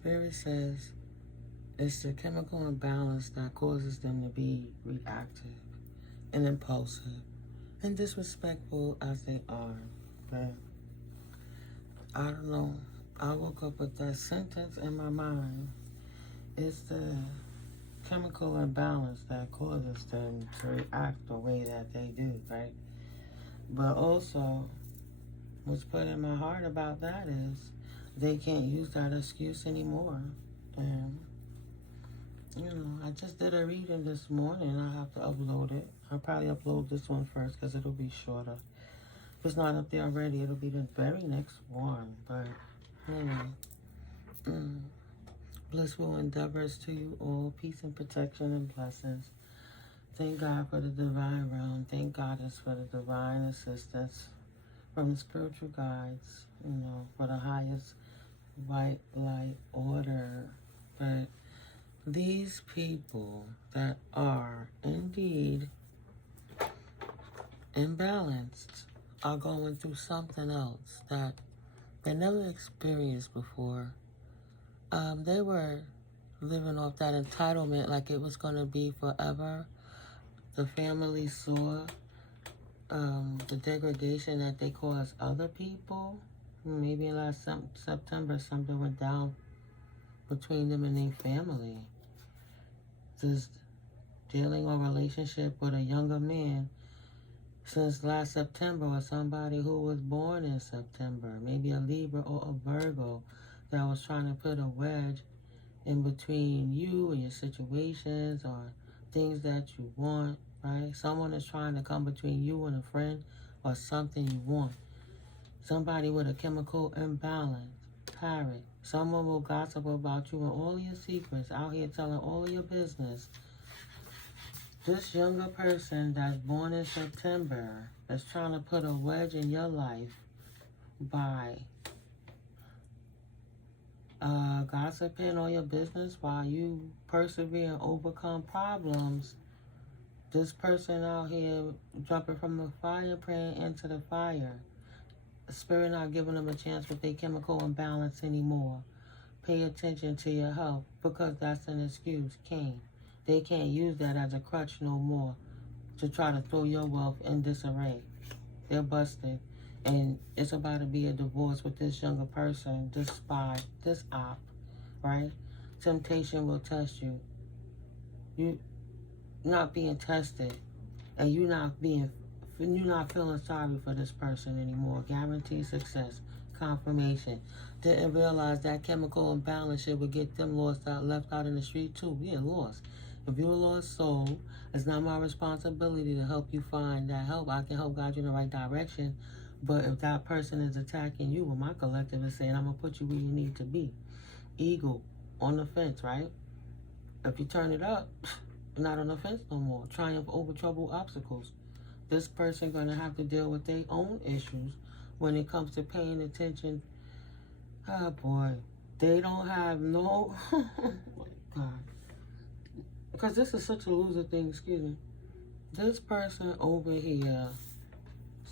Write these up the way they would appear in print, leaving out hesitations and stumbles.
Spirit says it's the chemical imbalance that causes them to be reactive and impulsive and disrespectful as they are. But I don't know. I woke up with that sentence in my mind. It's the chemical imbalance that causes them to react the way that they do, right? But also, what's put in my heart about that is they can't use that excuse anymore. And, I just did a reading this morning. I have to upload it. I'll probably upload this one first because it'll be shorter. If it's not up there already, it'll be the very next one. But, blissful endeavors to you all. Peace and protection and blessings. Thank God for the divine realm. Thank Goddess for the divine assistance from the spiritual guides, for the highest white light order. But these people that are indeed imbalanced are going through something else that they never experienced before. They were living off that entitlement like it was going to be forever. The family saw the degradation that they caused other people. Maybe last September something went down between them and their family. This dealing or relationship with a younger man since last September, or somebody who was born in September, maybe a Libra or a Virgo that was trying to put a wedge in between you and your situations or things that you want, right? Someone is trying to come between you and a friend or something you want. Somebody with a chemical imbalance, parrot. Someone will gossip about you and all your secrets, out here telling all of your business. This younger person that's born in September is trying to put a wedge in your life by gossiping on your business while you persevere and overcome problems. This person out here jumping from the fire, praying into the fire. The spirit not giving them a chance with their chemical imbalance anymore. Pay attention to your health because that's an excuse. They can't use that as a crutch no more to try to throw your wealth in disarray. They're busted. And it's about to be a divorce with this younger person, this spy, this op, right? Temptation will test you. You not being tested, and you're not feeling sorry for this person anymore. Guaranteed success, confirmation. Didn't realize that chemical imbalance shit would get them left out in the street too. Yeah, lost. If you're a lost soul, it's not my responsibility to help you find that help. I can help guide you in the right direction. But if that person is attacking you, well, my collective is saying, I'm going to put you where you need to be. Eagle, on the fence, right? If you turn it up, you're not on the fence no more. Triumph over trouble obstacles. This person going to have to deal with their own issues when it comes to paying attention. Oh, boy. They don't have no... oh, my God. Because this is such a loser thing, excuse me. This person over here,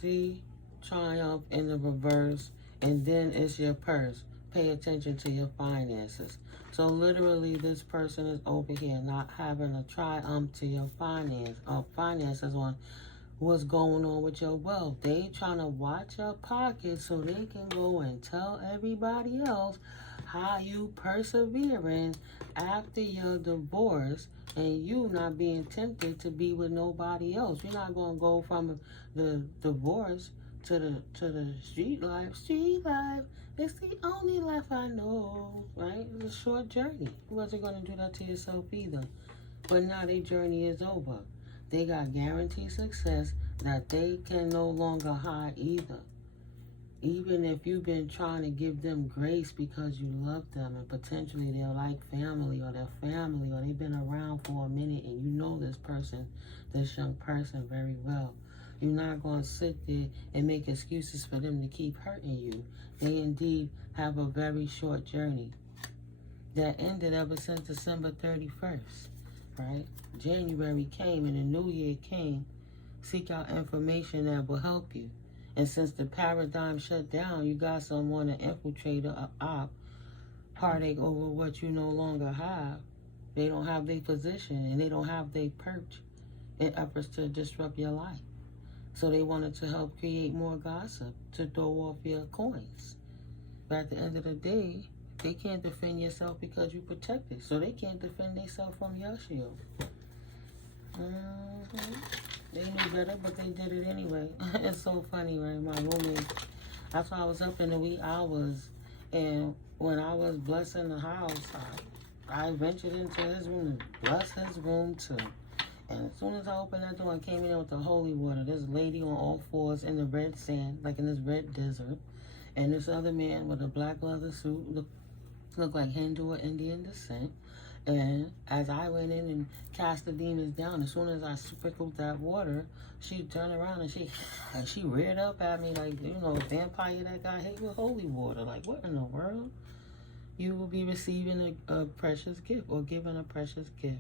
see... Triumph in the reverse, and then it's your purse. Pay attention to your finances. So literally this person is over here not having a triumph to your finances on what's going on with your wealth. They trying to watch your pockets so they can go and tell everybody else how you persevering after your divorce and you not being tempted to be with nobody else. You're not going to go from the divorce to the street life. Street life, it's the only life I know, right? It's a short journey. You wasn't going to do that to yourself either. But now their journey is over. They got guaranteed success that they can no longer hide either. Even if you've been trying to give them grace because you love them and potentially they're like family or their family or they've been around for a minute and you know this person, this young person very well. You're not going to sit there and make excuses for them to keep hurting you. They indeed have a very short journey that ended ever since December 31st, right? January came and the new year came. Seek out information that will help you. And since the paradigm shut down, you got someone, an infiltrator, an op, heartache over what you no longer have. They don't have their position and they don't have their perch in efforts to disrupt your life. So they wanted to help create more gossip to throw off your coins. But at the end of the day, they can't defend yourself because you protected. So they can't defend themselves from your shield. They knew better, but they did it anyway. It's so funny, right? My roommate, that's why I was up in the wee hours. And when I was blessing the house, I ventured into his room to bless his room too. And as soon as I opened that door and came in there with the holy water, this lady on all fours in the red sand, like in this red desert, and this other man with a black leather suit, looked like Hindu or Indian descent. And as I went in and cast the demons down, as soon as I sprinkled that water, she turned around and she reared up at me like, you know, a vampire that got hit with holy water. Like, what in the world? You will be receiving a precious gift or given a precious gift.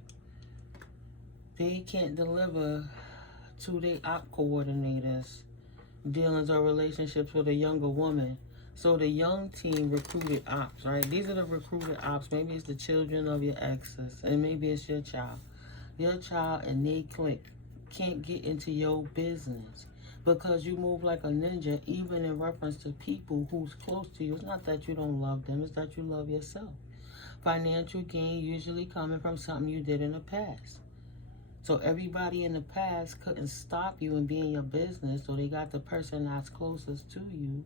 They can't deliver to their op coordinators dealings or relationships with a younger woman. So the young team recruited ops, right? These are the recruited ops. Maybe it's the children of your exes, and maybe it's your child. Your child and they clique can't get into your business because you move like a ninja, even in reference to people who's close to you. It's not that you don't love them, it's that you love yourself. Financial gain usually coming from something you did in the past. So everybody in the past couldn't stop you in being your business, so they got the person that's closest to you,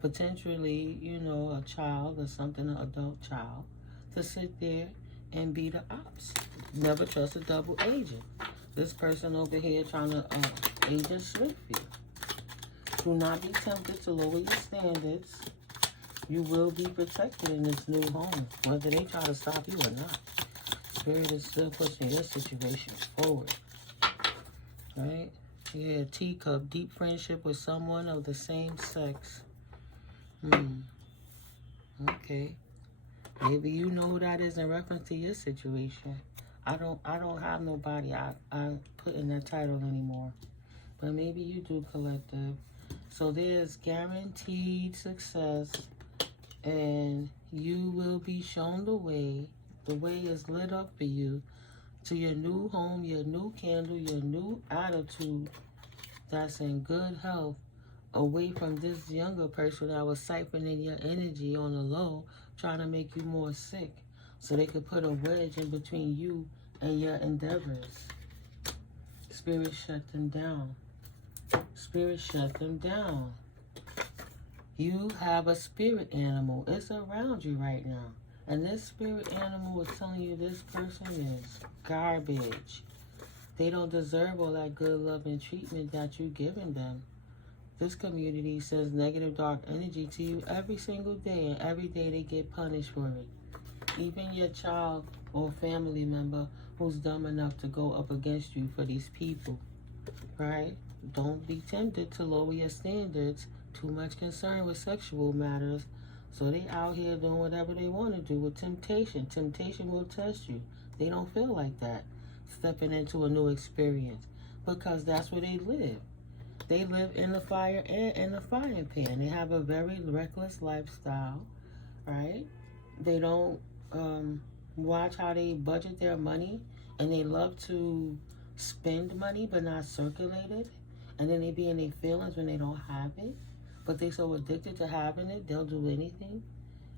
potentially, you know, a child or something, an adult child, to sit there and be the ops. Never trust a double agent. This person over here trying to agent slip you. Do not be tempted to lower your standards. You will be protected in this new home, whether they try to stop you or not. Spirit is still pushing your situation forward. Right? Yeah, teacup, deep friendship with someone of the same sex. Okay. Maybe you know who that is in reference to your situation. I don't have nobody I put in that title anymore. But maybe you do, collective. So there's guaranteed success, and you will be shown the way. The way is lit up for you to your new home, your new candle, your new attitude that's in good health, away from this younger person that was siphoning your energy on the low, trying to make you more sick so they could put a wedge in between you and your endeavors. Spirit shut them down. Spirit shut them down. You have a spirit animal. It's around you right now. And this spirit animal is telling you this person is garbage. They don't deserve all that good love and treatment that you're giving them. This community sends negative dark energy to you every single day, and every day they get punished for it. Even your child or family member who's dumb enough to go up against you for these people, right? Don't be tempted to lower your standards. Too much concern with sexual matters. So they out here doing whatever they want to do with temptation. Temptation will test you. They don't feel like that, stepping into a new experience, because that's where they live. They live in the fire and in the frying pan. They have a very reckless lifestyle, right? They don't watch how they budget their money, and they love to spend money but not circulate it. And then they be in their feelings when they don't have it. But they're so addicted to having it, they'll do anything,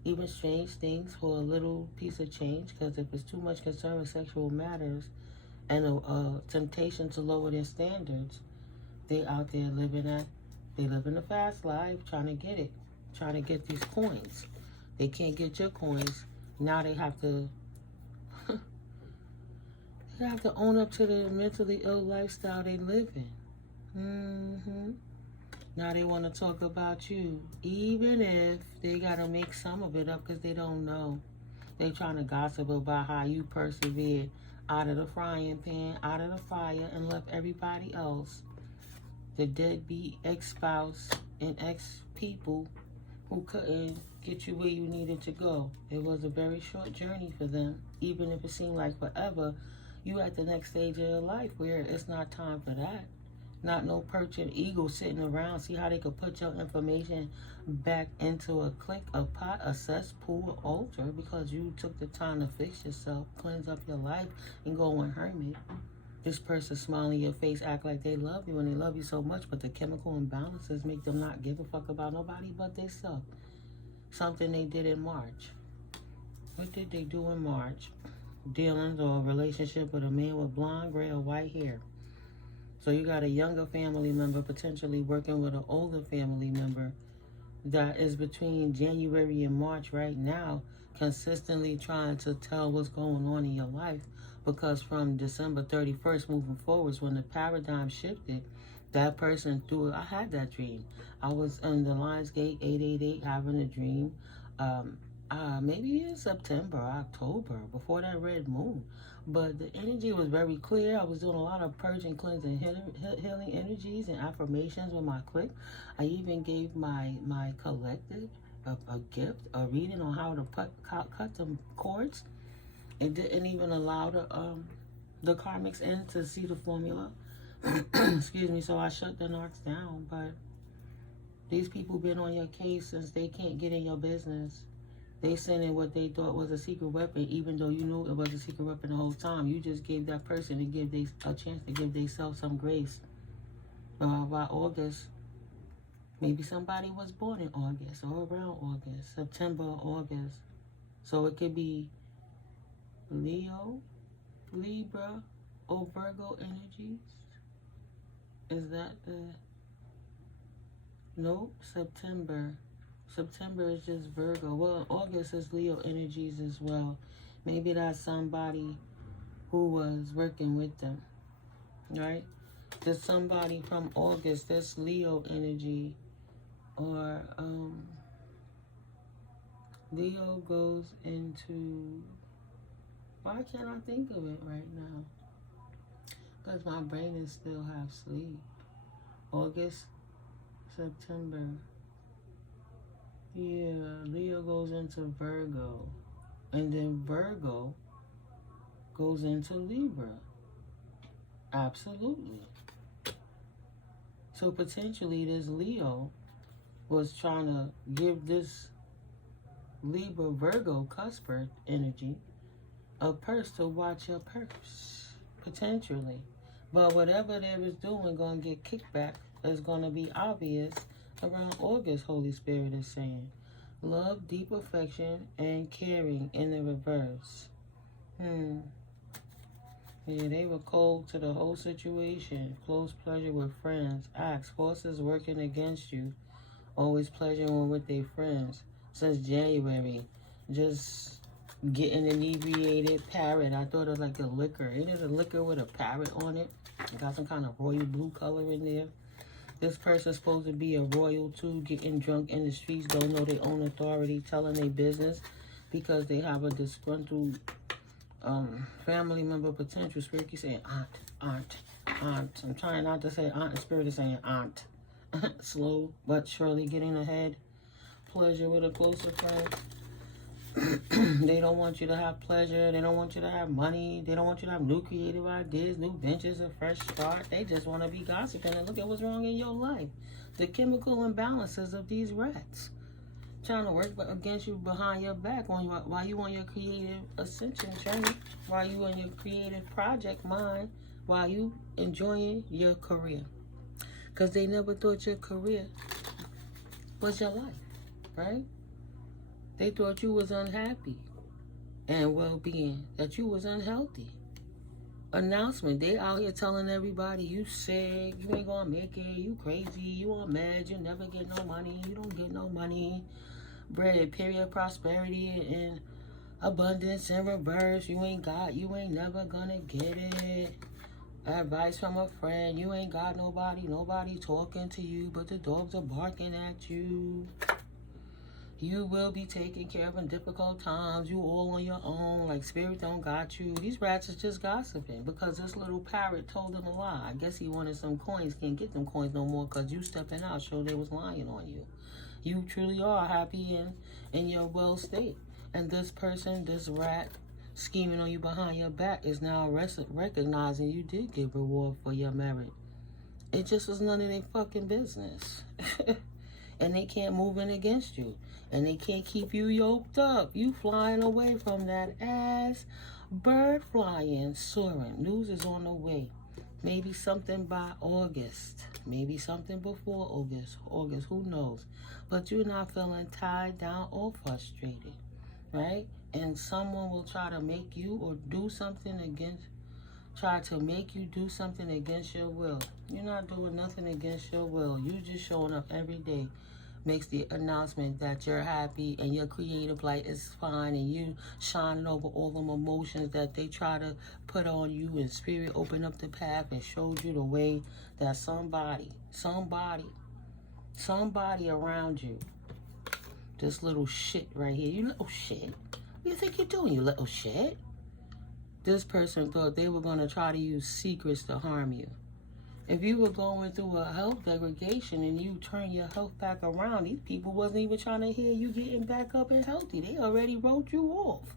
even strange things for a little piece of change. Because if it's too much concern with sexual matters and a temptation to lower their standards, they out there they live in a fast life, trying to get it, trying to get these coins. They can't get your coins. Now they have to, they have to own up to the mentally ill lifestyle they live in. Now they want to talk about you, even if they got to make some of it up because they don't know. They trying to gossip about how you persevered out of the frying pan, out of the fire, and left everybody else, the deadbeat ex-spouse and ex-people who couldn't get you where you needed to go. It was a very short journey for them. Even if it seemed like forever, you at the next stage of your life where it's not time for that. Not no perching ego sitting around. See how they could put your information back into a click, a pot, a cesspool, altar, because you took the time to fix yourself, cleanse up your life, and go on hermit. This person smile in your face, act like they love you, and they love you so much, but the chemical imbalances make them not give a fuck about nobody but themselves. Something they did in March. What did they do in March? Dealings or a relationship with a man with blonde, gray, or white hair. So you got a younger family member potentially working with an older family member that is between January and March right now, consistently trying to tell what's going on in your life. Because from December 31st moving forwards, when the paradigm shifted, that person threw it. I had that dream. I was in the Lionsgate 888 having a dream. Maybe in September, October, before that red moon. But the energy was very clear. I was doing a lot of purging, cleansing, healing energies and affirmations with my click. I even gave my collective a gift, a reading on how to cut them cords. It didn't even allow the karmics in to see the formula. Excuse me, so I shut the narcs down. But these people been on your case since they can't get in your business. They sending what they thought was a secret weapon, even though you knew it was a secret weapon the whole time. You just gave that person a chance to give themselves some grace. By August, maybe somebody was born in August or around August, September or August. So it could be Leo, Libra, or Virgo energies. Is that the... Nope, September. September is just Virgo. Well, August is Leo energies as well. Maybe that's somebody who was working with them, right? There's somebody from August that's Leo energy, or Leo goes into... Why can't I think of it right now? Because my brain is still half asleep. August, September. Yeah, Leo goes into Virgo. And then Virgo goes into Libra. Absolutely. So potentially this Leo was trying to give this Libra Virgo cusper energy a purse to watch your purse. Potentially. But whatever they was doing going to get kickback is going to be obvious around August, Holy Spirit is saying. Love, deep affection, and caring in the reverse. Yeah, they were cold to the whole situation. Close pleasure with friends. Acts, forces working against you. Always pleasuring with their friends. Since January. Just getting inebriated. Parrot. I thought it was like a liquor. It is a liquor with a parrot on it. It got some kind of royal blue color in there. This person's supposed to be a royal too, getting drunk in the streets, don't know their own authority, telling their business because they have a disgruntled family member potential. Spirit keeps saying aunt. I'm trying not to say aunt, and Spirit is saying aunt. Slow but surely getting ahead. Pleasure with a closer friend. They don't want you to have pleasure. They don't want you to have money. They don't want you to have new creative ideas, new ventures, a fresh start. They just want to be gossiping and look at what's wrong in your life. The chemical imbalances of these rats. Trying to work against you behind your back while you on your creative ascension journey, while you on your creative project mind, while you enjoying your career. Because they never thought your career was your life, right? They thought you was unhappy and well-being, that you was unhealthy. Announcement, they out here telling everybody you sick, you ain't gonna make it, you crazy, you on meds, you never get no money, you don't get no money. Bread, period, prosperity and abundance in reverse. You ain't never gonna get it. Advice from a friend, you ain't got nobody talking to you, but the dogs are barking at you. You will be taken care of in difficult times. You all on your own. Like Spirit don't got you. These rats is just gossiping because this little parrot told them a lie. I guess he wanted some coins. Can't get them coins no more because you stepping out showed they was lying on you. You truly are happy in your well state. And this person, this rat, scheming on you behind your back is now recognizing you did get reward for your merit. It just was none of their fucking business. And they can't move in against you. And they can't keep you yoked up. You flying away from that ass. Bird flying, soaring. News is on the way. Maybe something by August. Maybe something before August, who knows? But you're not feeling tied down or frustrated, right? And someone will try to make you or do something against, try to make you do something against your will. You're not doing nothing against your will. You just showing up every day. Makes the announcement that you're happy and your creative light is fine and you shining over all them emotions that they try to put on you, and spirit opened up the path and showed you the way that somebody around you, this little shit right here, you little shit, what do you think you're doing, you little shit? This person thought they were going to try to use secrets to harm you. If you were going through a health degradation and you turn your health back around, these people wasn't even trying to hear you getting back up and healthy. They already wrote you off.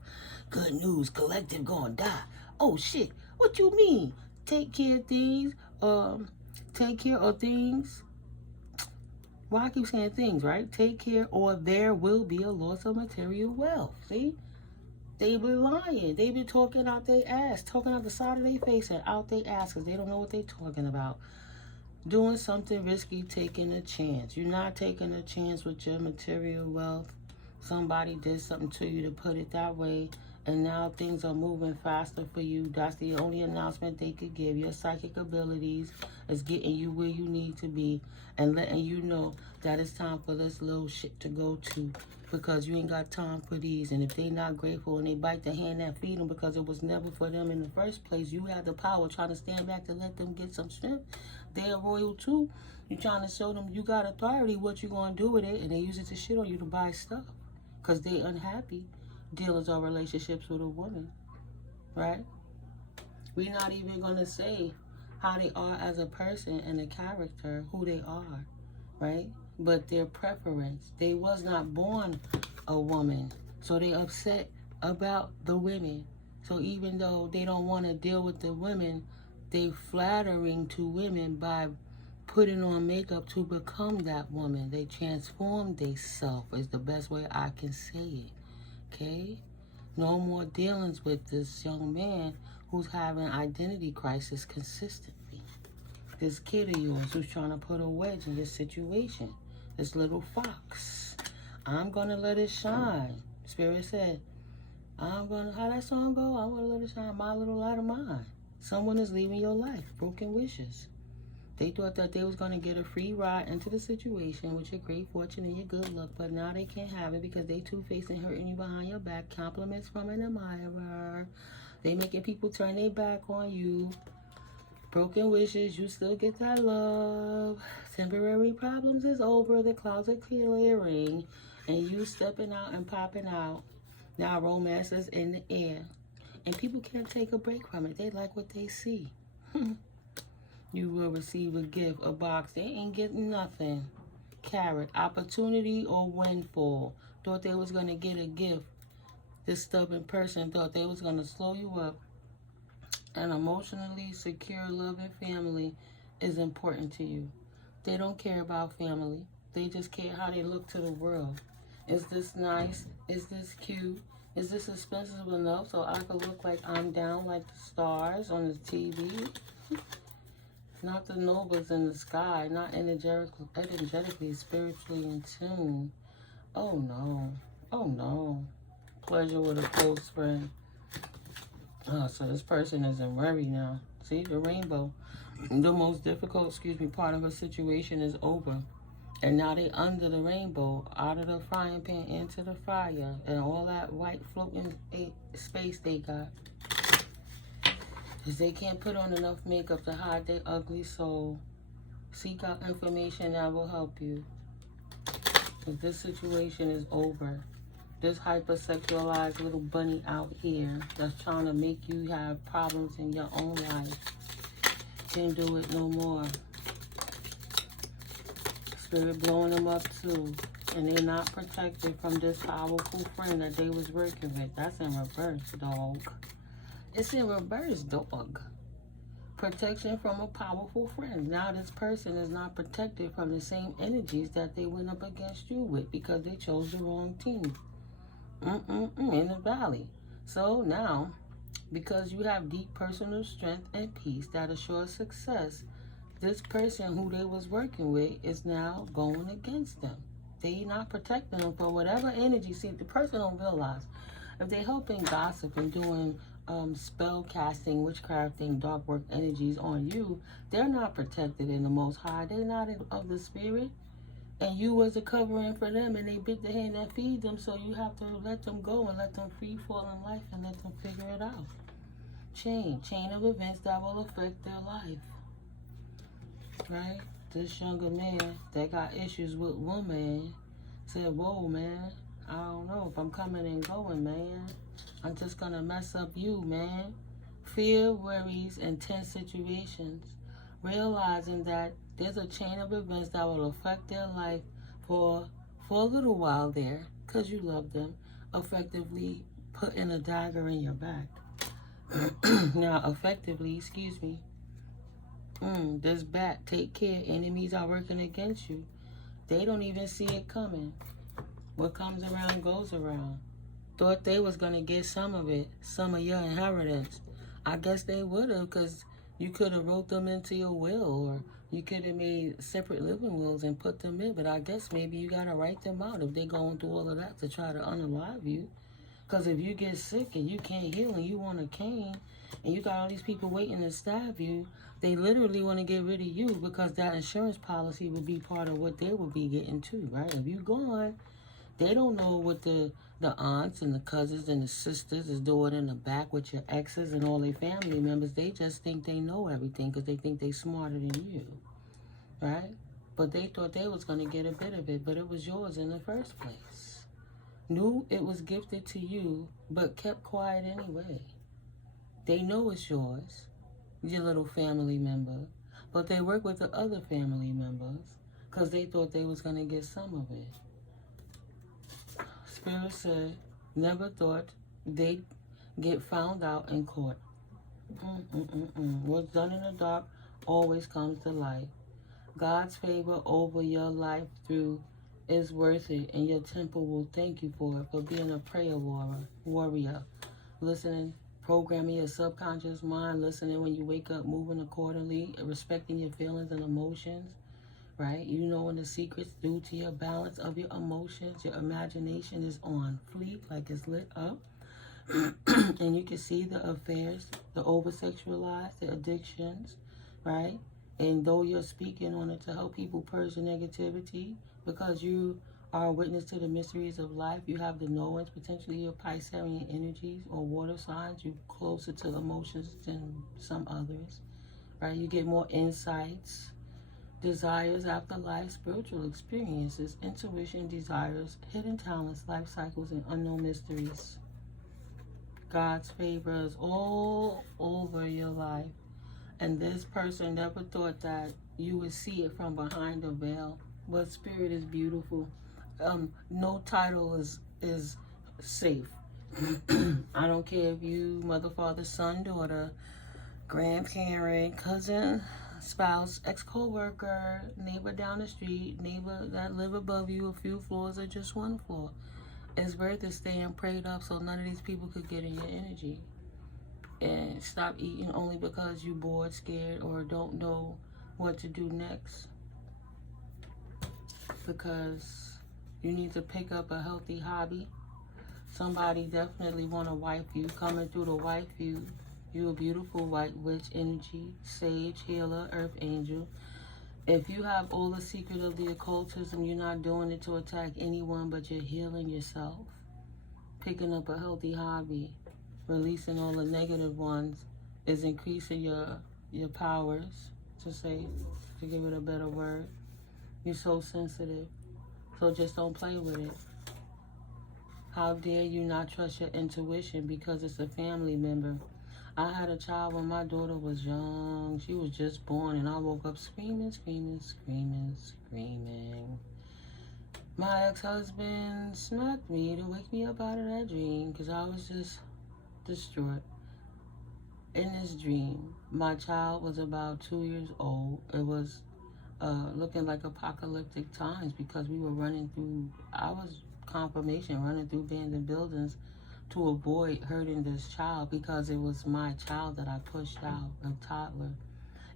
Good news, collective gonna die. Oh shit, what you mean? Take care of things, take care of things. Why I keep saying things, right? Take care or there will be a loss of material wealth. See? They been lying. They been talking out their ass, talking out the side of their face and out their ass because they don't know what they talking about. Doing something risky, taking a chance. You're not taking a chance with your material wealth. Somebody did something to you, to put it that way, and now things are moving faster for you. That's the only announcement they could give. Your psychic abilities is getting you where you need to be and letting you know that it's time for this little shit to go to, because you ain't got time for these. And if they not grateful and they bite the hand that feed them because it was never for them in the first place, you have the power trying to stand back to let them get some strength. They're royal too. You trying to show them you got authority, what you going to do with it, and they use it to shit on you to buy stuff because they unhappy. Dealers or relationships with a woman, right? We're not even going to say how they are as a person and a character, who they are, right? But their preference. They was not born a woman, so they upset about the women. So even though they don't want to deal with the women, they flattering to women by putting on makeup to become that woman. They transform themselves is the best way I can say it. Okay? No more dealings with this young man who's having identity crisis consistently. This kid of yours who's trying to put a wedge in your situation. This little fox. I'm going to let it shine. Spirit said, I'm going to, how that song go? I'm going to let it shine, my little light of mine. Someone is leaving your life. Broken wishes. They thought that they was going to get a free ride into the situation with your great fortune and your good luck, but now they can't have it because they two-faced and hurting you behind your back. Compliments from an admirer. They making people turn their back on you. Broken wishes, you still get that love. Temporary problems is over. The clouds are clearing. And you stepping out and popping out. Now romance is in the air. And people can't take a break from it. They like what they see. You will receive a gift, a box. They ain't getting nothing. Carrot, opportunity or windfall. Thought they was going to get a gift. This stubborn person thought they was going to slow you up. An emotionally secure, loving family is important to you. They don't care about family. They just care how they look to the world. Is this nice? Is this cute? Is this expensive enough so I could look like I'm down like the stars on the TV? Not the nobles in the sky, not energetically, spiritually in tune. Oh no, oh no. Pleasure with a close friend. Oh, so this person is in worry now. See, the rainbow. The most difficult, part of a situation is over. And now they under the rainbow, out of the frying pan into the fire. And all that white floating space they got. Because they can't put on enough makeup to hide their ugly soul. Seek out information that will help you. Because this situation is over. This hypersexualized little bunny out here that's trying to make you have problems in your own life can't do it no more. Spirit blowing them up too. And they're not protected from this powerful friend that they was working with. That's in reverse, dog. It's in reverse, dog. protection from a powerful friend. Now this person is not protected from the same energies that they went up against you with because they chose the wrong team. In the valley. So now, because you have deep personal strength and peace that assures success, this person who they was working with is now going against them. They not protecting them for whatever energy. See, the person don't realize if they helping gossip and doing spell casting, witchcrafting, dark work energies on you, they're not protected in the Most High. They're not of the Spirit. And you was a covering for them, and they bit the hand that feeds them, so you have to let them go and let them free fall in life and let them figure it out. Chain of events that will affect their life. Right? This younger man that got issues with woman said, whoa, man, I don't know if I'm coming and going, man. I'm just going to mess up you, man. Fear, worries, and tense situations. Realizing that there's a chain of events that will affect their life for a little while there, because you love them, effectively putting a dagger in your back. Now, effectively, excuse me, this bat, take care, enemies are working against you. They don't even see it coming. What comes around goes around. Thought they was going to get some of it, some of your inheritance. I guess they would have, because you could have wrote them into your will, or you could have made separate living wills and put them in, but I guess maybe you got to write them out if they going through all of that to try to unalive you. Because if you get sick and you can't heal and you want a cane and you got all these people waiting to stab you, they literally want to get rid of you because that insurance policy would be part of what they would be getting too, right? If you gone, they don't know what the aunts and the cousins and the sisters is doing in the back with your exes and all their family members. They just think they know everything because they think they smarter than you, right? But they thought they was going to get a bit of it, but it was yours in the first place. Knew it was gifted to you, but kept quiet anyway. They know it's yours, your little family member, but they work with the other family members because they thought they was going to get some of it. Spirit said, never thought they'd get found out in court. What's done in the dark always comes to light. God's favor over your life through is worth it, and your temple will thank you for it, for being a prayer warrior. Listening, programming your subconscious mind, listening when you wake up, moving accordingly, respecting your feelings and emotions. Right? You know when the secrets due to your balance of your emotions, your imagination is on fleek, like it's lit up. And you can see the affairs, the over-sexualized, the addictions, right? And though you're speaking on it to help people purge the negativity, because you are a witness to the mysteries of life, you have the knowings, potentially your Piscean energies or water signs, you're closer to emotions than some others, right? You get more insights, desires, afterlife, spiritual experiences, intuition, desires, hidden talents, life cycles, and unknown mysteries. God's favor is all over your life. And this person never thought that you would see it from behind the veil. But spirit is beautiful. No title is safe. I don't care if you mother, father, son, daughter, grandparent, cousin, spouse, ex-co-worker, neighbor down the street, neighbor that live above you a few floors or just one floor. It's worth it staying prayed up so none of these people could get in your energy. And stop eating only because you bored, scared, or don't know what to do next. Because you need to pick up a healthy hobby. Somebody definitely want to wife you. Coming through to wife you. You a beautiful white witch energy, sage, healer, earth angel. If you have all the secret of the occultism, you're not doing it to attack anyone, but you're healing yourself. Picking up a healthy hobby, releasing all the negative ones, is increasing your powers, to give it a better word. You're so sensitive, so just don't play with it. How dare you not trust your intuition because it's a family member? I had a child when my daughter was young. She was just born, and I woke up screaming, screaming, screaming, screaming. My ex-husband smacked me to wake me up out of that dream because I was just distraught. in this dream, my child was about 2 years old. It was looking like apocalyptic times because we were running through, I was confirmation, running through abandoned buildings to avoid hurting this child because it was my child that I pushed out, a toddler.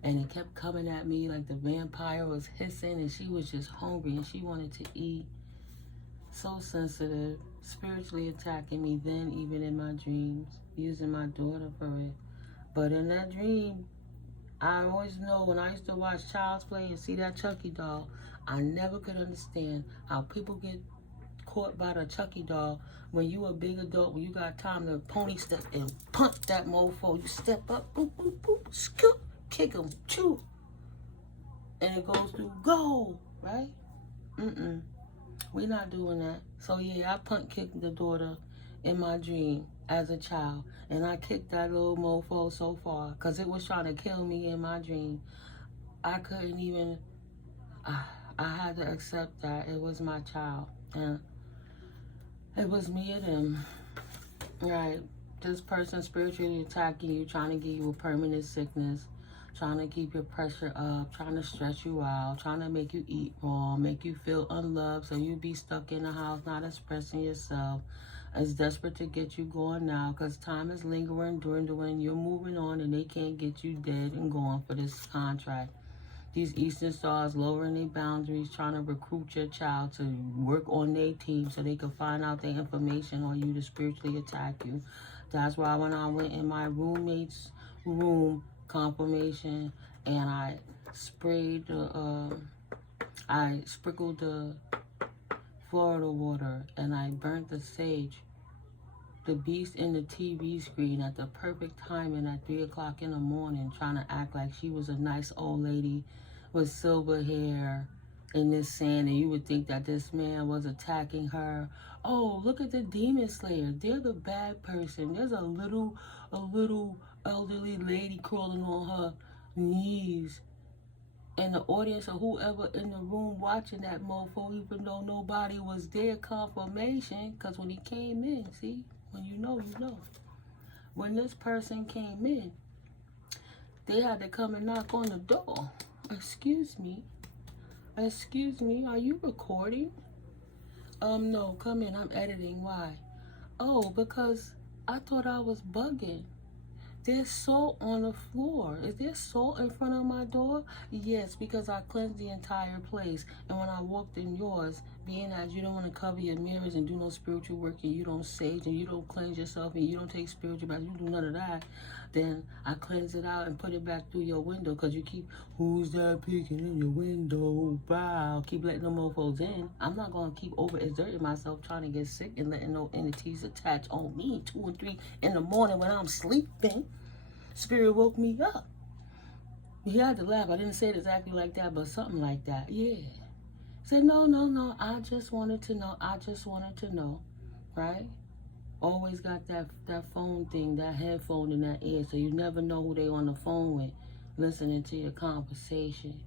And it kept coming at me like the vampire was hissing, and she was just hungry and she wanted to eat. So sensitive, spiritually attacking me then, even in my dreams, using my daughter for it. But in that dream, I always know when I used to watch Child's Play and see that Chucky doll, I never could understand how people get caught by the Chucky doll when you a big adult, when you got time to pony step and punch that mofo. You step up, boop, boop, boop, scoop, kick him, chew. And it goes through, go, right? We're not doing that. So yeah, I punt kicked the daughter in my dream as a child. And I kicked that little mofo so far because it was trying to kill me in my dream. I couldn't even, I had to accept that it was my child. And it was me and him. Right. This person spiritually attacking you, trying to give you a permanent sickness, trying to keep your pressure up, trying to stress you out, trying to make you eat wrong, make you feel unloved, so you be stuck in the house, not expressing yourself. Is desperate to get you going now because time is lingering, dwindling, you're moving on, and they can't get you dead and gone for this contract. These Eastern Stars lowering their boundaries, trying to recruit your child to work on their team so they can find out their information on you to spiritually attack you. That's why when I went in my roommate's room, confirmation, and I sprayed I sprinkled the Florida water and I burnt the sage, the beast in the TV screen at the perfect timing at 3 o'clock in the morning, trying to act like she was a nice old lady with silver hair in this sand, and you would think that this man was attacking her. Oh, look at the demon slayer. They're the bad person. There's a little elderly lady crawling on her knees. And the audience or whoever in the room watching that mofo, even though nobody was there, confirmation, because when he came in, see, when you know, you know. When this person came in, they had to come and knock on the door. Excuse me, are you recording? No, come in, I'm editing. Why? Oh, because I thought I was bugging. There's salt on the floor. Is there salt in front of my door? Yes, because I cleansed the entire place. And when I walked in yours, being that you don't want to cover your mirrors and do no spiritual work, and you don't sage, and you don't cleanse yourself, and you don't take spiritual baths, you do none of that, then I cleanse it out and put it back through your window because you keep, who's that peeking in your window? Wow, keep letting them mofos in. I'm not going to keep over-exerting myself trying to get sick and letting no entities attach on me 2 and 3 in the morning when I'm sleeping. Spirit woke me up. He had to laugh. I didn't say it exactly like that, but something like that. Yeah. Said, no. I just wanted to know. Right? Always got that phone thing, that headphone in that ear, so you never know who they on the phone with, listening to your conversation,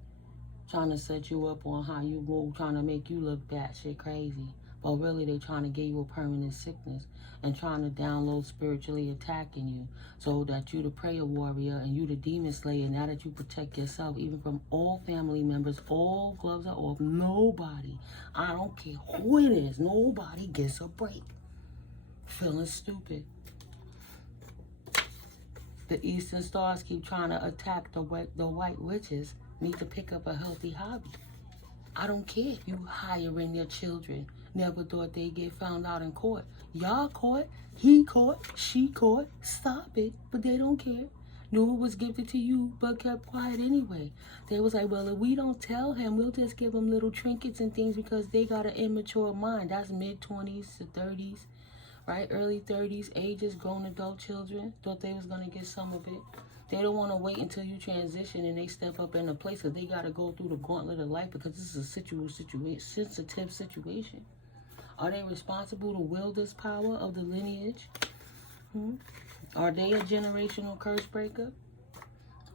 trying to set you up on how you move, trying to make you look batshit crazy. But really, they trying to give you a permanent sickness and trying to download spiritually attacking you so that you the prayer warrior and you the demon slayer. Now that you protect yourself, even from all family members, all gloves are off. Nobody, I don't care who it is, nobody gets a break. Feeling stupid. The Eastern Stars keep trying to attack the white witches. Need to pick up a healthy hobby. I don't care if you hiring your children. Never thought they'd get found out in court. Y'all caught, he caught, she caught. Stop it. But they don't care. Knew it was gifted to you, but kept quiet anyway. They was like, well, if we don't tell him, we'll just give him little trinkets and things because they got an immature mind. That's mid-20s to 30s, right? Early 30s, ages, grown adult children. Thought they was going to get some of it. They don't want to wait until you transition and they step up in a place because they got to go through the gauntlet of life because this is a sensitive situation. Are they responsible to wield this power of the lineage? Are they a generational curse breaker?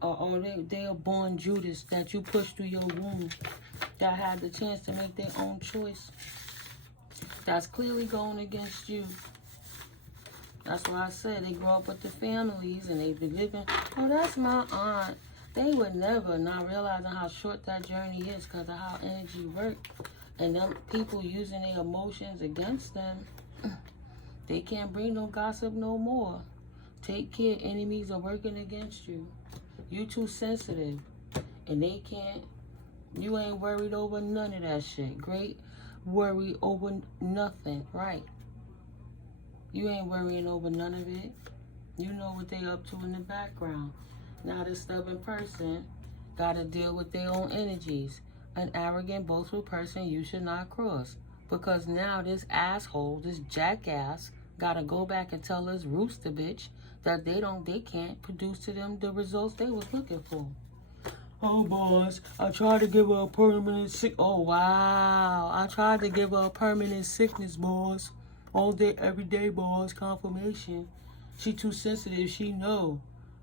Or are they a born Judas that you pushed through your womb that had the chance to make their own choice? That's clearly going against you. That's why I said they grow up with the families and they be living, oh, that's my aunt. They would never, not realizing how short that journey is because of how energy works. And them people using their emotions against them, they can't bring no gossip no more. Take care, enemies are working against you. You too sensitive. And they can't, you ain't worried over none of that shit. Great worry over nothing, right? You ain't worrying over none of it. You know what they up to in the background. Now this stubborn person gotta deal with their own energies. An arrogant, boastful person you should not cross. Because now this asshole, this jackass, gotta go back and tell this rooster bitch that they can't produce to them the results they was looking for. Oh, boss, I tried to give her a permanent sick. Oh, wow. I tried to give her a permanent sickness, boss. All day, every day, boss. Confirmation. She too sensitive. She know.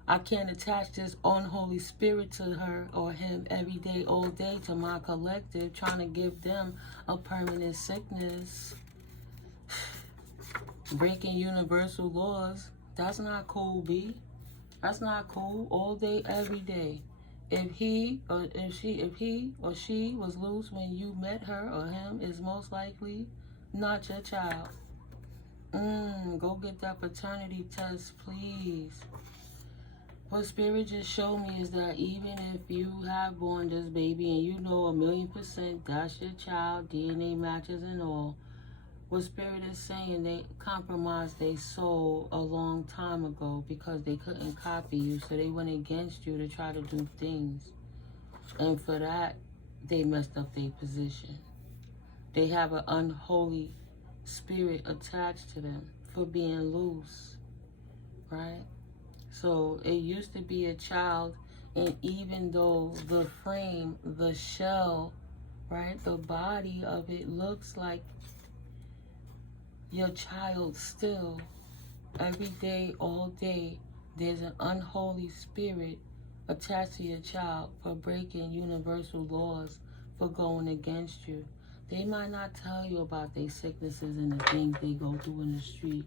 I can't attach this unholy spirit to her or him every day, all day to my collective, trying to give them a permanent sickness. Breaking universal laws. That's not cool, B. That's not cool. All day, every day. If he or she was loose when you met her or him, is most likely not your child. Go get that paternity test, please. What Spirit just showed me is that even if you have born this baby and you know 1,000,000% that's your child, DNA matches and all, what Spirit is saying, they compromised their soul a long time ago because they couldn't copy you, so they went against you to try to do things. And for that, they messed up their position. They have an unholy spirit attached to them for being loose, right? So it used to be a child, and even though the frame, the shell, right, the body of it looks like your child still, every day, all day, there's an unholy spirit attached to your child for breaking universal laws, for going against you. They might not tell you about their sicknesses and the things they go through in the street.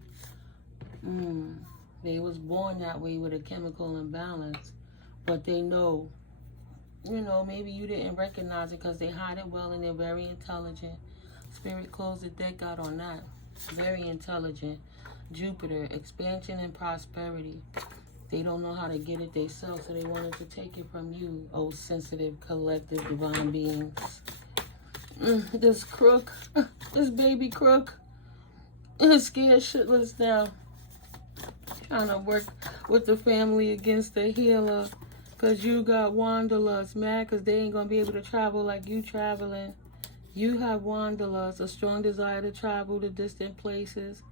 They was born that way with a chemical imbalance, but they know, maybe you didn't recognize it because they hide it well and they're very intelligent. Spirit closed the deck out on that. Very intelligent. Jupiter, expansion and prosperity. They don't know how to get it themselves, so they wanted to take it from you, oh sensitive, collective, divine beings. This crook, this baby crook, is scared shitless now. Trying to work with the family against the healer, because you got wanderlust, mad because they ain't going to be able to travel like you traveling. You have wanderlust, a strong desire to travel to distant places.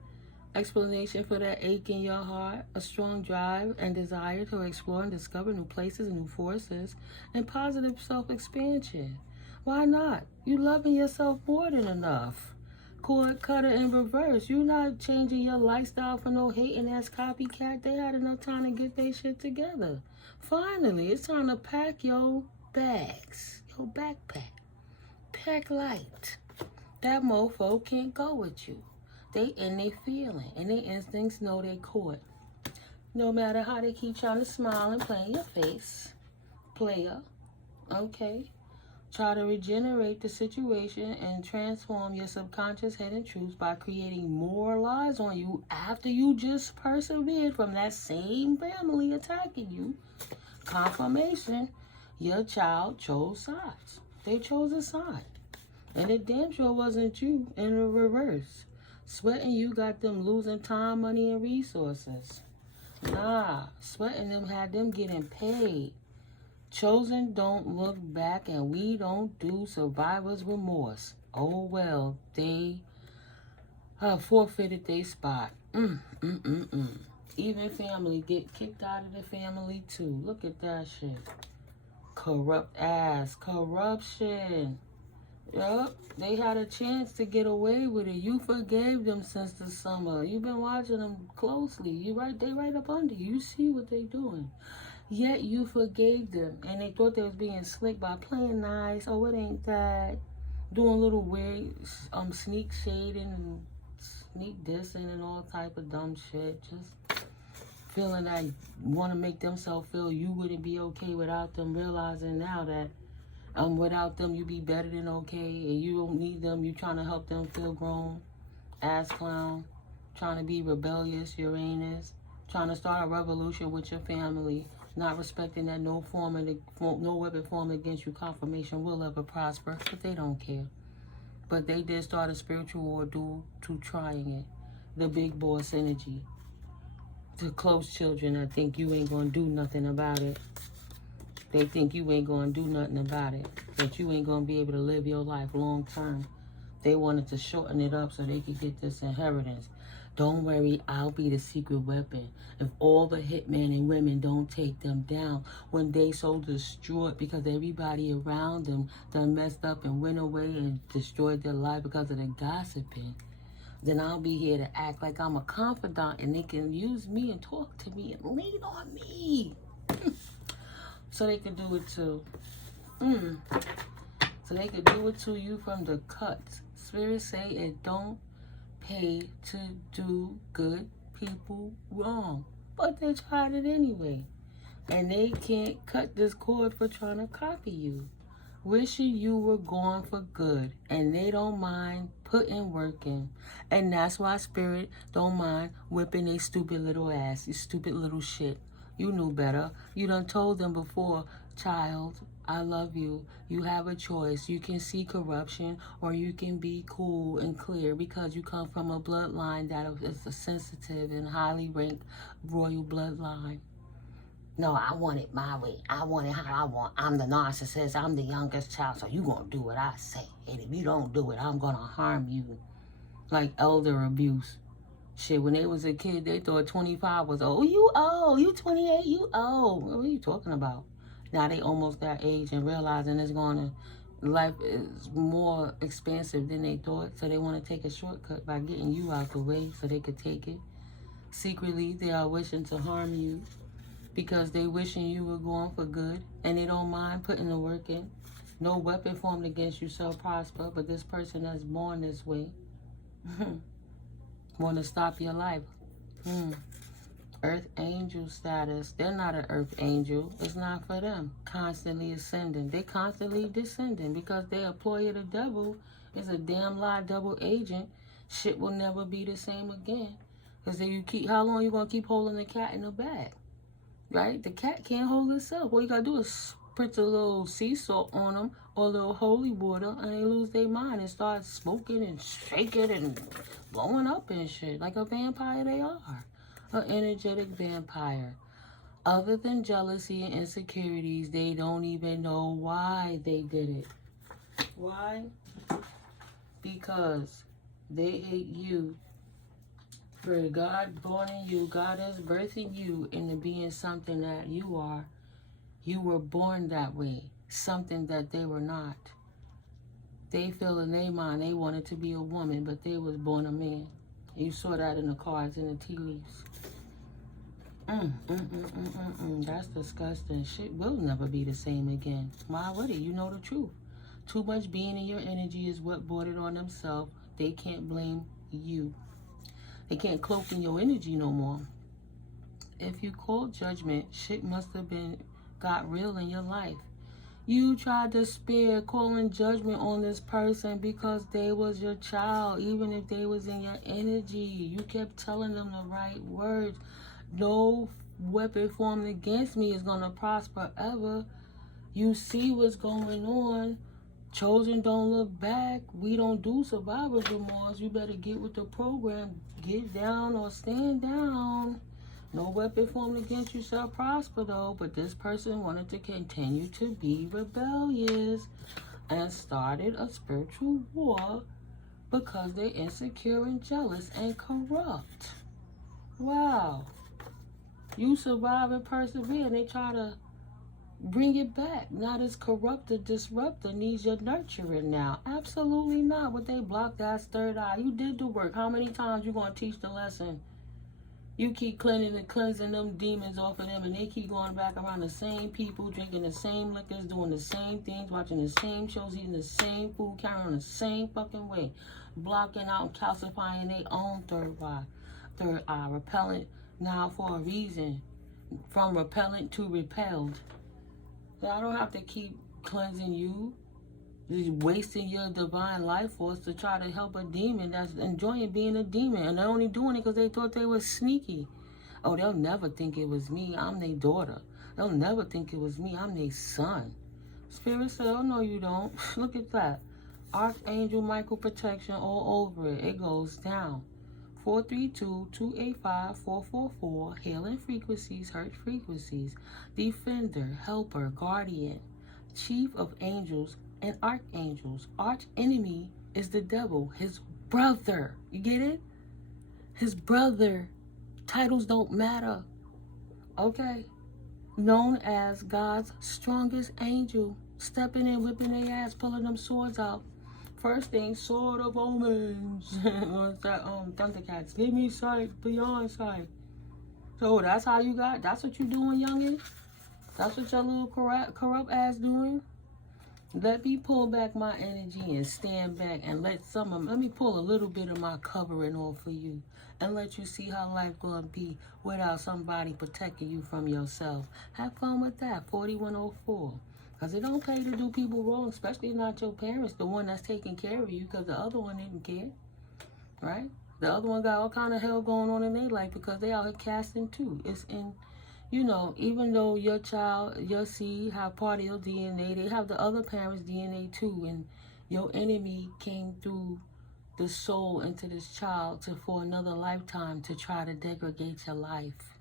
Explanation for that ache in your heart, a strong drive and desire to explore and discover new places and new forces, and positive self-expansion. Why not? You loving yourself more than enough. Cord cutter in reverse. You not changing your lifestyle for no hating ass copycat. They had enough time to get their shit together. Finally, it's time to pack your bags, your backpack. Pack light. That mofo can't go with you. They in their feeling, and their instincts know they caught. No matter how they keep trying to smile and play in your face, player, okay? Try to regenerate the situation and transform your subconscious hidden truths by creating more lies on you after you just persevered from that same family attacking you. Confirmation, your child chose sides. They chose a side. And it damn sure wasn't you in the reverse. Sweating you got them losing time, money, and resources. Nah, sweating them had them getting paid. Chosen don't look back, and we don't do survivor's remorse. Oh well, they forfeited their spot. Even family get kicked out of the family too. Look at that shit. Corrupt ass. Corruption. Yup, they had a chance to get away with it. You forgave them since the summer. You've been watching them closely. They right up under you. You see what they doing. Yet you forgave them, and they thought they was being slick by playing nice. Oh, it ain't that. Doing little weird sneak shading and sneak dissing and all type of dumb shit. Just feeling that want to make themselves feel you wouldn't be okay without them, realizing now that without them you be better than okay, and you don't need them. You trying to help them feel grown, ass clown, trying to be rebellious, Uranus, trying to start a revolution with your family, not respecting that no weapon formed against you, confirmation, will ever prosper, but they don't care. But they did start a spiritual war due to trying it. The big boss energy. The close children that think you ain't gonna do nothing about it. They think you ain't gonna do nothing about it. That you ain't gonna be able to live your life long term. They wanted to shorten it up so they could get this inheritance. Don't worry, I'll be the secret weapon. If all the hitmen and women don't take them down, when they so destroyed because everybody around them done messed up and went away and destroyed their life because of the gossiping, then I'll be here to act like I'm a confidant and they can use me and talk to me and lean on me. So they can do it too. So they can do it to you from the cuts. Spirit say it don't pay to do good people wrong. But they tried it anyway. And they can't cut this cord for trying to copy you. Wishing you were gone for good. And they don't mind putting work in. And that's why Spirit don't mind whipping they stupid little ass. You stupid little shit. You knew better. You done told them before, child, I love you. You have a choice. You can see corruption or you can be cool and clear because you come from a bloodline that is a sensitive and highly ranked royal bloodline. No, I want it my way. I want it how I want. I'm the narcissist. I'm the youngest child, so you gonna do what I say. And if you don't do it, I'm gonna harm you. Like elder abuse. Shit, when they was a kid, they thought 25 was old. You old. You 28, you old. What are you talking about? Now they almost that age and realizing life is more expansive than they thought. So they want to take a shortcut by getting you out the way so they could take it. Secretly, they are wishing to harm you because they wishing you were going for good. And they don't mind putting the work in. No weapon formed against you shall prosper. But this person that's born this way want to stop your life. Earth angel status. They're not an earth angel. It's not for them. Constantly ascending. They constantly descending because their employer, the devil, is a damn lie double agent. Shit will never be the same again. Because how long you going to keep holding the cat in the bag? Right? The cat can't hold itself. All you got to do is spritz a little sea salt on them or a little holy water and they lose their mind and start smoking and shaking and blowing up and shit. Like a vampire they are. An energetic vampire. Other than jealousy and insecurities, they don't even know why they did it. Why? Because they hate you. For God born in you, God is birthing you into being something that you are. You were born that way. Something that they were not. They feel in their mind they wanted to be a woman, but they was born a man. You saw that in the cards and the tea leaves. That's disgusting. Shit will never be the same again. Why would it? You know the truth. Too much being in your energy is what brought it on themselves. They can't blame you. They can't cloak in your energy no more. If you call judgment, shit must have got real in your life. You tried to spare calling judgment on this person because they was your child, even if they was in your energy. You kept telling them the right words. No weapon formed against me is going to prosper ever. You see what's going on. Children don't look back. We don't do survivor's remorse. You better get with the program. Get down or stand down. No weapon formed against you shall prosper, though. But this person wanted to continue to be rebellious and started a spiritual war because they're insecure and jealous and corrupt. Wow. You survive and persevere, and they try to bring it back. Now this corrupted disruptor needs your nurturing now. Absolutely not. What they blocked that third eye. You did the work. How many times you going to teach the lesson? You keep cleansing them demons off of them, and they keep going back around the same people, drinking the same liquors, doing the same things, watching the same shows, eating the same food, carrying on the same fucking way, blocking out and calcifying their own third eye, repellent now for a reason, from repellent to repelled. So I don't have to keep cleansing you, wasting your divine life force to try to help a demon that's enjoying being a demon. And they're only doing it because they thought they were sneaky. Oh, they'll never think it was me. I'm their daughter. They'll never think it was me. I'm their son. Spirit said, oh, no, you don't. Look at that. Archangel Michael protection all over it. It goes down. 432-285-444. Healing frequencies, hurt frequencies. Defender, helper, guardian, chief of angels, and archangels. Arch enemy is the devil, his brother. You get it? His brother. Titles don't matter. Okay? Known as God's strongest angel. Stepping in, whipping their ass, pulling them swords out. First thing, sword of omens. What's that? Thundercats. Give me sight, beyond sight. So that's how you got, that's what you doing, youngin? That's what your little corrupt ass doing? Let me pull back my energy and stand back and let me pull a little bit of my covering off for you and let you see how life gonna be without somebody protecting you from yourself. Have fun with that, 4104. Because it don't pay to do people wrong, especially not your parents, the one that's taking care of you, because the other one didn't care, right? The other one got all kind of hell going on in their life because they out here casting too. It's in... You know, even though your child, your seed have part of your DNA, they have the other parent's DNA too. And your enemy came through the soul into this child for another lifetime to try to degrade your life.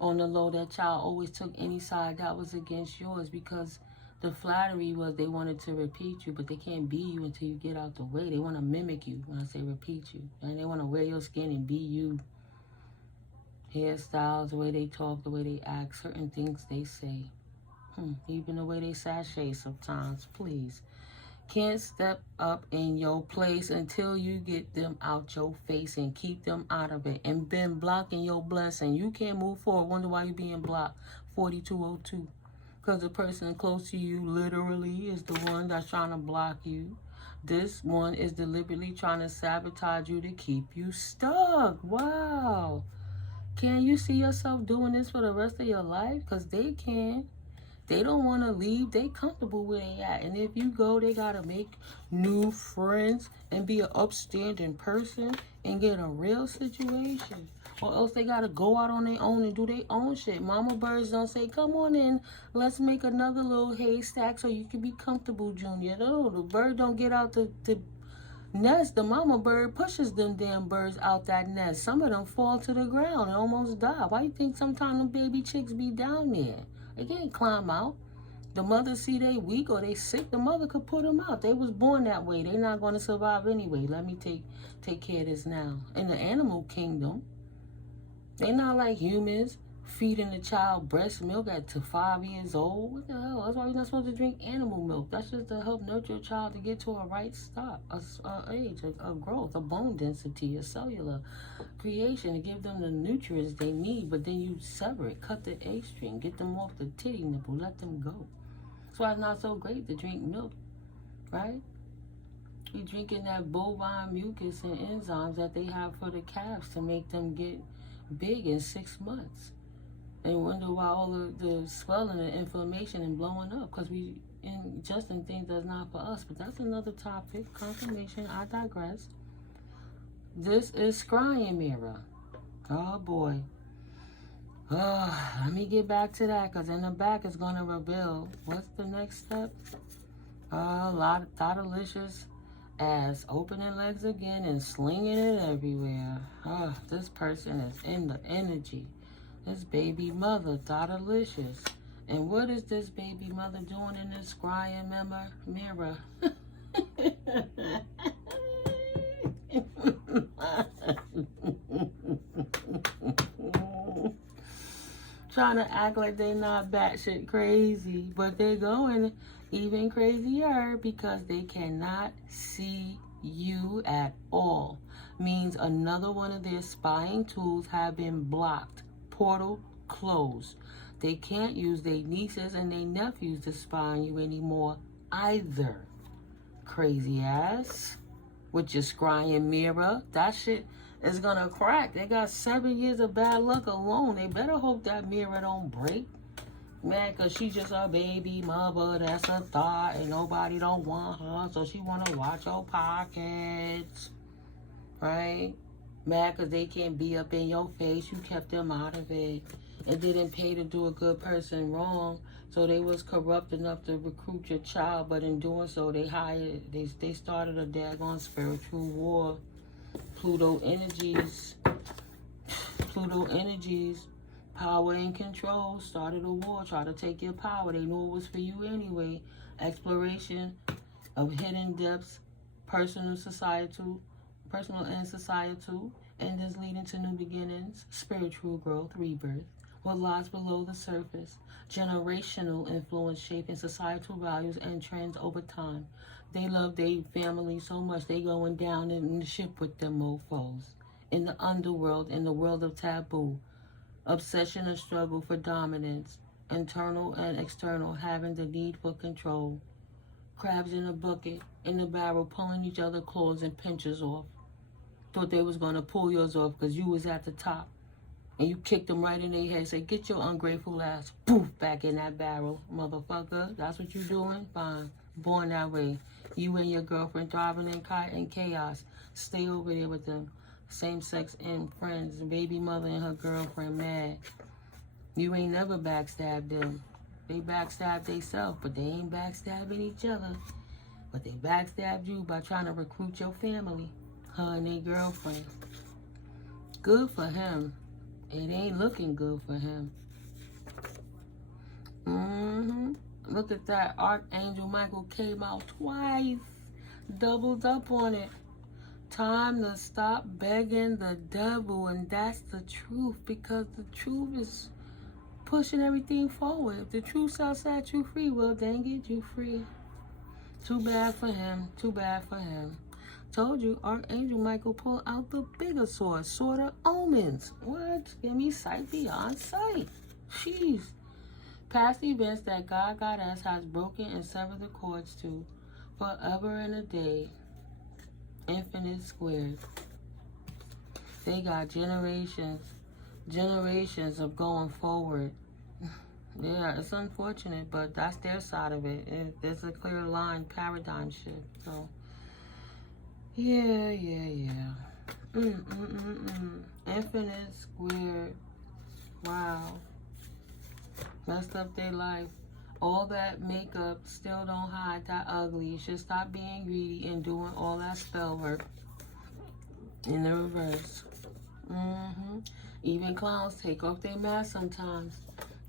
On the low, that child always took any side that was against yours because the flattery was they wanted to repeat you, but they can't be you until you get out the way. They want to mimic you when I say repeat you. And they want to wear your skin and be you. Hairstyles, the way they talk, the way they act, certain things they say. Even the way they sashay sometimes, please. Can't step up in your place until you get them out your face and keep them out of it. And been blocking your blessing. You can't move forward. Wonder why you're being blocked. 4202. Because the person close to you literally is the one that's trying to block you. This one is deliberately trying to sabotage you to keep you stuck. Wow. Can you see yourself doing this for the rest of your life? Because they can. They don't want to leave. They comfortable where they at. And if you go, they got to make new friends and be an upstanding person and get a real situation. Or else they got to go out on their own and do their own shit. Mama birds don't say, come on in, let's make another little haystack so you can be comfortable, Junior. No, the bird don't get out the nest. The mama bird pushes them damn birds out that nest. Some of them fall to the ground and almost die. Why you think sometimes them baby chicks be down there? They can't climb out. The mother see they weak or they sick, the mother could put them out. They was born that way. They not going to survive anyway. Let me take care of this now. In the animal kingdom, they not like humans feeding the child breast milk at to 5 years old. What the hell? That's why you're not supposed to drink animal milk. That's just to help nurture a child to get to a right stop, a age, a growth, a bone density, a cellular creation to give them the nutrients they need. But then you sever it, cut the A string, get them off the titty nipple, let them go. That's why it's not so great to drink milk, right? You're drinking that bovine mucus and enzymes that they have for the calves to make them get big in 6 months. And wonder why all the swelling and inflammation and blowing up, because we ingesting things that's not for us. But that's another topic. Confirmation. I digress. This is scrying mirror. Oh boy. Let me get back to that, because in the back it's going to reveal what's the next step. A lot of thoughtalicious ass opening legs again and slinging it everywhere. This person is in the energy. This baby mother, thoughtalicious. And what is this baby mother doing in this scrying mirror? Trying to act like they not batshit crazy, but they're going even crazier because they cannot see you at all. means another one of their spying tools have been blocked. Portal closed. They can't use their nieces and their nephews to spy on you anymore either. Crazy ass. With your scrying mirror. That shit is gonna crack. They got 7 years of bad luck alone. They better hope that mirror don't break. Man, cause she just a baby mother, that's a thought, and nobody don't want her, so she wanna watch your pockets, right? Mad cause they can't be up in your face, you kept them out of it, and didn't pay to do a good person wrong, so they was corrupt enough to recruit your child, but in doing so, they started a daggone spiritual war. Pluto energies, power and control, started a war, tried to take your power. They knew it was for you anyway. Exploration of hidden depths, personal and societal, and is leading to new beginnings, spiritual growth, rebirth, what lies below the surface, generational influence shaping societal values and trends over time. They love their family so much, they going down in the ship with them mofos. In the underworld, in the world of taboo, obsession and struggle for dominance, internal and external, having the need for control. Crabs in a bucket, in the barrel, pulling each other claws and pinchers off. Thought they was going to pull yours off because you was at the top. And you kicked them right in their head. Say, get your ungrateful ass, poof, back in that barrel, motherfucker. That's what you doing? Fine. Born that way. You and your girlfriend thriving in chaos. Stay over there with them. Same sex and friends, baby mother and her girlfriend mad. You ain't never backstabbed them. They backstabbed themselves, but they ain't backstabbing each other. But they backstabbed you by trying to recruit your family, her and their girlfriend. Good for him. It ain't looking good for him. Look at that. Archangel Michael came out twice. Doubled up on it. Time to stop begging the devil, and that's the truth, because the truth is pushing everything forward. If the truth shall set you free, well, dang it, you free. Too bad for him. Too bad for him. Told you, Archangel Michael pulled out the bigger sword, Sword of Omens. What? Give me sight beyond sight. Jeez. Past events that God Goddess has broken and severed the cords to, forever and a day. Infinite squared. They got generations of going forward. Yeah, it's unfortunate, but that's their side of it. There's a clear line, paradigm shift. So, yeah. Infinite squared. Wow. Messed up their life. All that makeup still don't hide that ugly. You should stop being greedy and doing all that spell work in the reverse. Even clowns take off their mask sometimes.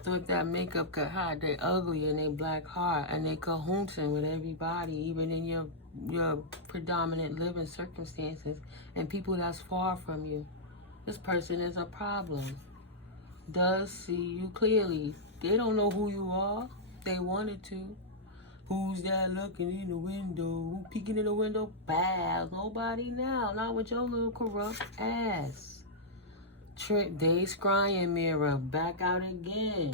Thought that makeup could hide their ugly and their black heart and they cahooting with everybody, even in your predominant living circumstances and people that's far from you. This person is a problem. Does see you clearly. They don't know who you are. They wanted to. Who's that looking in the window? Who peeking in the window? Bad. Nobody now. Not with your little corrupt ass. Trick day scrying mirror. Back out again.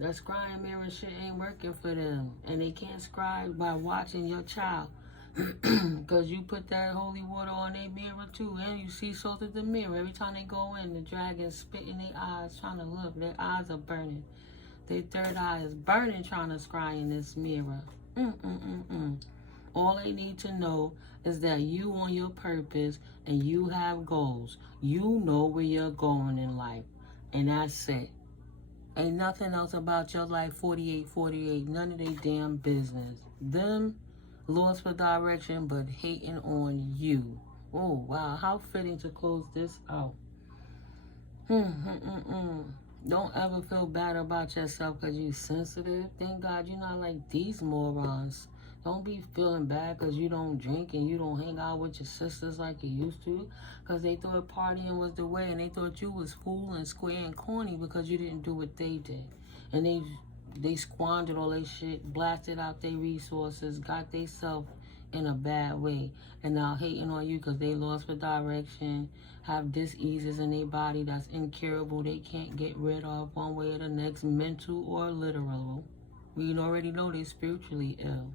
That scrying mirror shit ain't working for them. And they can't scry by watching your child. Because you put that holy water on their mirror too. And you see salt in the mirror. Every time they go in, the dragon spit in their eyes trying to look. Their eyes are burning. Their third eye is burning trying to scry in this mirror. All they need to know is that you on your purpose and you have goals. You know where you're going in life. And that's it. Ain't nothing else about your life 48. None of their damn business. Them lost for direction but hating on you. Oh, wow. How fitting to close this out. Don't ever feel bad about yourself because you're sensitive. Thank God you're not like these morons. Don't be feeling bad because you don't drink and you don't hang out with your sisters like you used to. Because they thought partying was the way and they thought you was fool and square and corny because you didn't do what they did. And they squandered all their shit, blasted out their resources, got themselves in a bad way, and now hating on you because they lost for direction, have diseases in their body that's incurable, they can't get rid of one way or the next, mental or literal. We already know they're spiritually ill.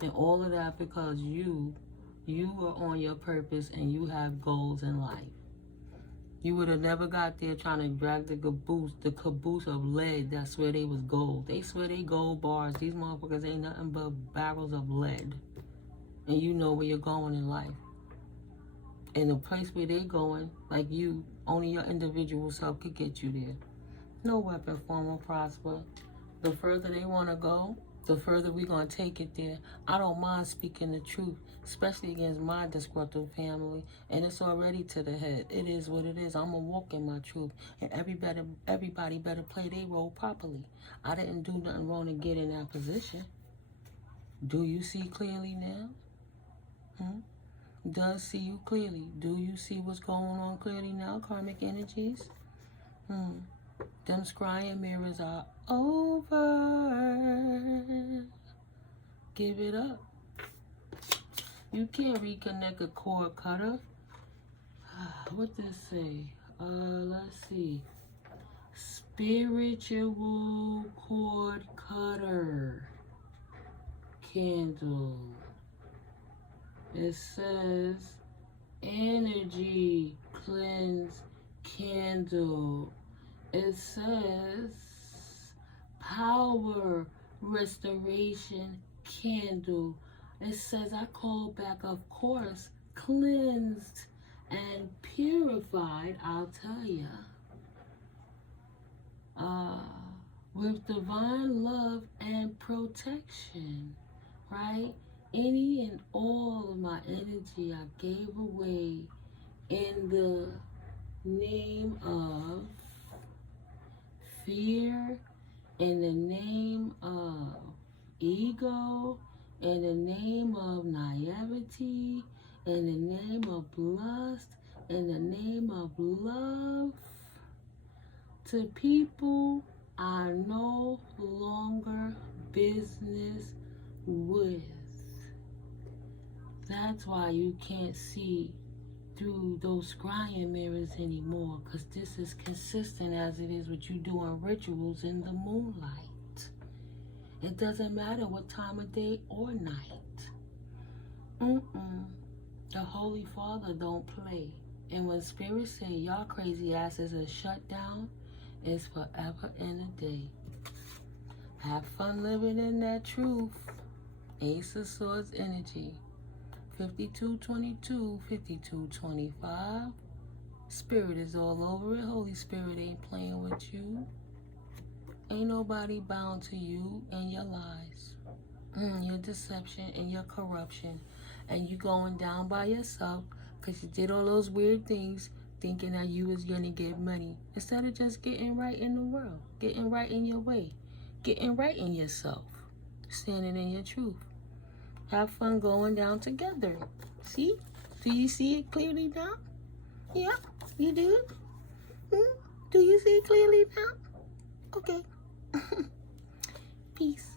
And all of that because you are on your purpose and you have goals in life. You would have never got there trying to drag the caboose of lead that swear they was gold. They swear they gold bars. These motherfuckers ain't nothing but barrels of lead. And you know where you're going in life. And the place where they going, like you, only your individual self could get you there. No weapon form will prosper. The further they want to go, the further we're going to take it there. I don't mind speaking the truth, especially against my disgruntled family. And it's already to the head. It is what it is. I'm going to walk in my truth. And everybody better play their role properly. I didn't do nothing wrong to get in that position. Do you see clearly now? Does see you clearly. Do you see what's going on clearly now, karmic energies? Them scrying mirrors are over. Give it up. You can't reconnect a cord cutter. What does it say? Let's see. Spiritual cord cutter candle. It says energy cleanse candle. It says power restoration candle. It says I call back, of course, cleansed and purified, I'll tell ya. With divine love and protection, right? Any and all of my energy I gave away in the name of fear, in the name of ego, in the name of naivety, in the name of lust, in the name of love, to people I no longer business with. That's why you can't see through those scrying mirrors anymore, because this is consistent as it is with you doing rituals in the moonlight. It doesn't matter what time of day or night. The Holy Father don't play. And when spirits say y'all crazy asses are shut down, it's forever and a day. Have fun living in that truth. Ace of Swords energy. 5222, 5225. Spirit is all over it. Holy Spirit ain't playing with you. Ain't nobody bound to you and your lies, your deception and your corruption. And you going down by yourself because you did all those weird things thinking that you was going to get money. Instead of just getting right in the world, getting right in your way, getting right in yourself, standing in your truth. Have fun going down together. See? Do you see it clearly now? Yeah, you do? Do you see it clearly now? Okay. Peace.